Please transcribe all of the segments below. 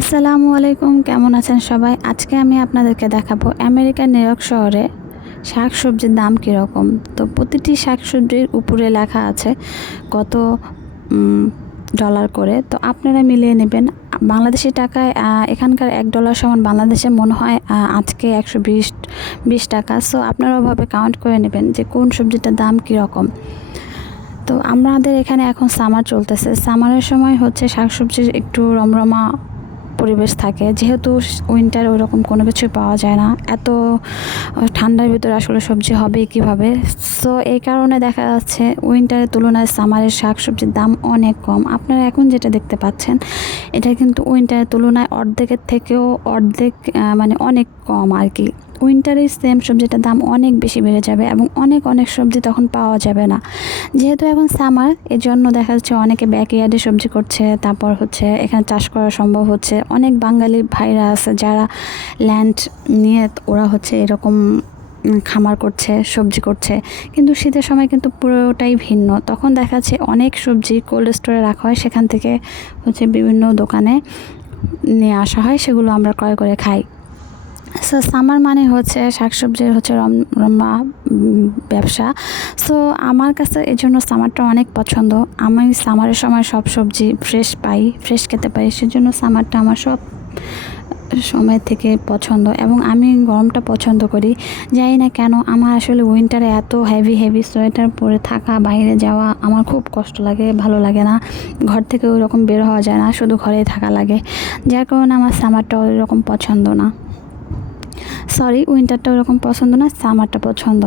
আসসালামু আলাইকুম, কেমন আছেন সবাই? আজকে আমি আপনাদেরকে দেখাবো আমেরিকার নিউ ইয়র্ক শহরে শাকসবজির দাম কীরকম। তো প্রতিটি শাকসবজির উপরে লেখা আছে কত ডলার করে। তো আপনারা মিলিয়ে নেবেন বাংলাদেশি টাকায়। এখানকার $1 সমান বাংলাদেশে মনে হয় আজকে 120 টাকা। সো আপনারা ওভাবে কাউন্ট করে নেবেন যে কোন সবজিটার দাম কীরকম। তো আমাদের এখানে এখন সামার চলতেছে। সামারের সময় হচ্ছে শাকসবজির একটু রমরমা পরিবেশ থাকে, যেহেতু উইন্টার ওইরকম কোনো কিছুই পাওয়া যায় না। এত ঠান্ডার ভিতরে আসলে সবজি হবে কীভাবে? সো এই কারণে দেখা যাচ্ছে উইন্টারের তুলনায় সামারের শাকসবজির দাম অনেক কম। আপনারা এখন যেটা দেখতে পাচ্ছেন এটা কিন্তু উইন্টারের তুলনায় অর্ধেকের থেকেও অর্ধেক, মানে অনেক কম আর কি। উইন্টারে সেম সবজিটার দাম অনেক বেশি বেড়ে যাবে এবং অনেক সবজি তখন পাওয়া যাবে না। যেহেতু এখন সামার, এর জন্য দেখা যাচ্ছে অনেকে ব্যাকইয়ার্ডে সবজি করছে, তারপর হচ্ছে এখানে চাষ করা সম্ভব হচ্ছে। অনেক বাঙালি ভাইরা আছে যারা ল্যান্ড নিয়ে ওরা হচ্ছে এরকম খামার করছে, সবজি করছে। কিন্তু শীতের সময় কিন্তু পুরোটাই ভিন্ন। তখন দেখা যাচ্ছে অনেক সবজি কোল্ড স্টোরে রাখা হয়, সেখান থেকে হচ্ছে বিভিন্ন দোকানে নিয়ে আসা হয়, সেগুলো আমরা ক্রয় করে খাই। সো সামার মানে হচ্ছে শাকসবজির হচ্ছে রমরমা ব্যবসা। সো আমার কাছে এই জন্য সামারটা অনেক পছন্দ। আমি সামারের সময় সব সবজি ফ্রেশ খেতে পাই, সেজন্য সামারটা আমার সব সময় থেকে পছন্দ। এবং আমি গরমটা পছন্দ করি, জানি না কেন। আমার আসলে উইন্টারে এত হেভি সোয়েটার পরে থাকা, বাইরে যাওয়া আমার খুব কষ্ট লাগে, ভালো লাগে না। ঘর থেকে ওই রকম বের হওয়া যায় না, শুধু ঘরেই থাকা লাগে। যার কারণে আমার সামারটা ওই রকম পছন্দ না। উইন্টারটা ওরকম পছন্দ না, সামারটা পছন্দ।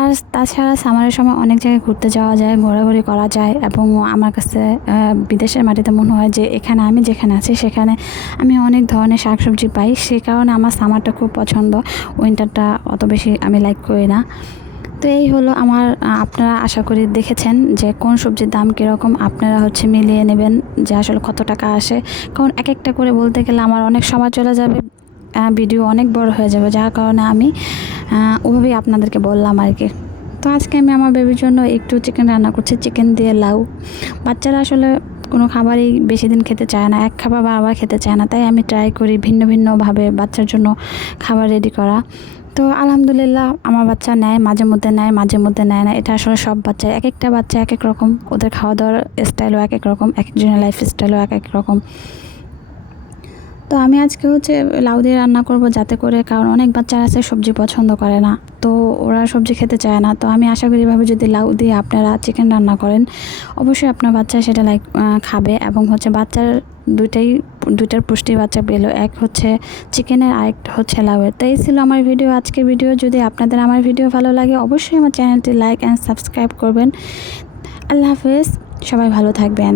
আর তাছাড়া সামারের সময় অনেক জায়গায় ঘুরতে যাওয়া যায়, ঘোরাঘুরি করা যায়। এবং আমার কাছে বিদেশের মাটিতে মনে হয় যে এখানে আমি যেখানে আছি সেখানে আমি অনেক ধরনের শাকসবজি পাই। সেই কারণে আমার সামারটা খুব পছন্দ, উইন্টারটা অত বেশি আমি লাইক করি না। তো এই হলো আমার। আপনারা আশা করি দেখেছেন যে কোন সবজির দাম কীরকম। আপনারা হচ্ছে মিলিয়ে নেবেন যে আসলে কত টাকা আসে, কারণ এক একটা করে বলতে গেলে আমার অনেক সময় চলে যাবে, ভিডিও অনেক বড় হয়ে যাবে। যার কারণে আমি ওভাবেই আপনাদেরকে বললাম আর কি। তো আজকে আমি আমার বেবির জন্য একটু চিকেন রান্না করছি, চিকেন দিয়ে লাউ। বাচ্চারা আসলে কোনো খাবারই বেশি দিন খেতে চায় না, এক খাবার বারবার খেতে চায় না। তাই আমি ট্রাই করি ভিন্নভাবে বাচ্চার জন্য খাবার রেডি করা। তো আলহামদুলিল্লাহ আমার বাচ্চা নেয়, মাঝে মধ্যে নেয় না। এটা আসলে সব বাচ্চা, এক একটা বাচ্চা এক এক রকম, ওদের খাওয়া দাওয়ার স্টাইলও এক এক রকম, এক একজনের লাইফ স্টাইলও এক এক রকম। তো আমি আজকে হচ্ছে লাউ দিয়ে রান্না করব, যাতে করে, কারণ অনেক বাচ্চা আছে সবজি পছন্দ করে না, তো ওরা সবজি খেতে চায় না। তো আমি আশা করি এভাবে যদি লাউ দিয়ে আপনারা চিকেন রান্না করেন, অবশ্যই আপনার বাচ্চা সেটা খাবে। এবং হচ্ছে বাচ্চার দুইটার পুষ্টি বাচ্চা পেলো, এক হচ্ছে চিকেনের, আরেকটা হচ্ছে লাউয়ের। তো এই ছিল আমার ভিডিও, আজকের ভিডিও। যদি আপনাদের আমার ভিডিও ভালো লাগে অবশ্যই আমার চ্যানেলটি লাইক অ্যান্ড সাবস্ক্রাইব করবেন। আল্লাহ হাফেজ, সবাই ভালো থাকবেন।